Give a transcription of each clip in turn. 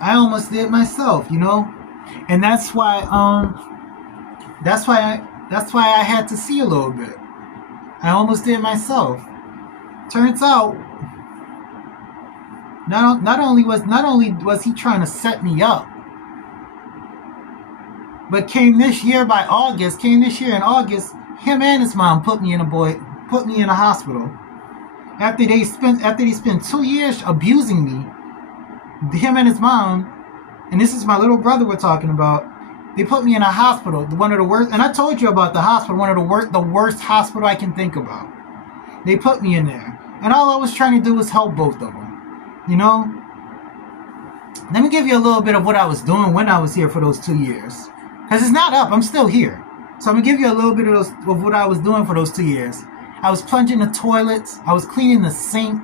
I almost did myself, you know, and that's why I had to see a little bit. I almost did myself. Turns out, not only was he trying to set me up, but came this year in August, him and his mom put me in a hospital after they spent 2 years abusing me. Him and his mom, and this is my little brother we're talking about. They put me in a hospital, one of the worst. And I told you about the hospital, one of the worst hospital I can think about. They put me in there, and all I was trying to do was help both of them. You know. Let me give you a little bit of what I was doing when I was here for those 2 years, because it's not up. I'm still here, so I'm gonna give you a little bit of what I was doing for those 2 years. I was plunging the toilets. I was cleaning the sink.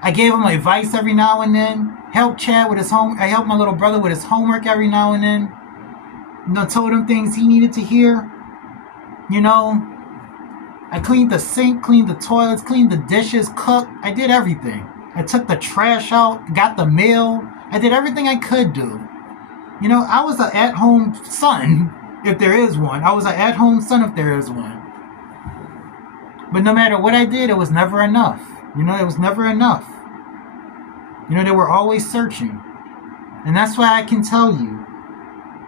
I gave him advice every now and then. Helped Chad with his home. I helped my little brother with his homework every now and then. You know, told him things he needed to hear. You know, I cleaned the sink, cleaned the toilets, cleaned the dishes, cooked. I did everything. I took the trash out, got the mail. I did everything I could do. You know, I was an at-home son, if there is one. I was an at-home son, if there is one. But no matter what I did, it was never enough. You know, it was never enough. You know, they were always searching. And that's why I can tell you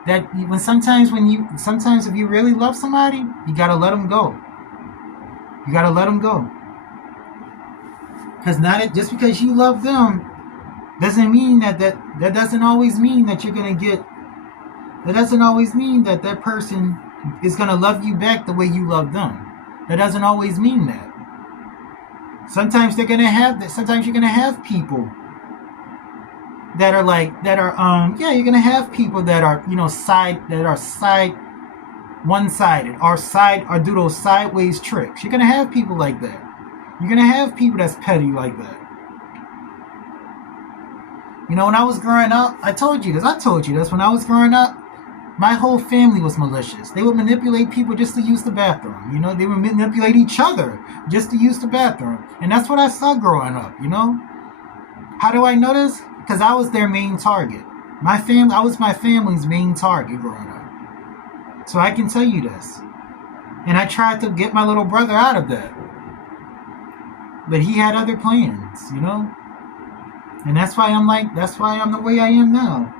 that sometimes if you really love somebody, you gotta let them go. You gotta let them go. Because just because you love them doesn't mean that doesn't always mean that you're gonna get. That doesn't always mean that person is gonna love you back the way you love them. That doesn't always mean that. Sometimes they're gonna have that. Sometimes you're gonna have people that are you're gonna have people that are one-sided or do those sideways tricks. You're gonna have people like that. You're gonna have people that's petty like that. You know, when I was growing up, I told you this. When I was growing up, my whole family was malicious. They would manipulate people just to use the bathroom. You know, they would manipulate each other just to use the bathroom. And that's what I saw growing up, you know? How do I know this? Because I was their main target. I was my family's main target growing up. So I can tell you this. And I tried to get my little brother out of that. But he had other plans, you know? And that's why I'm the way I am now.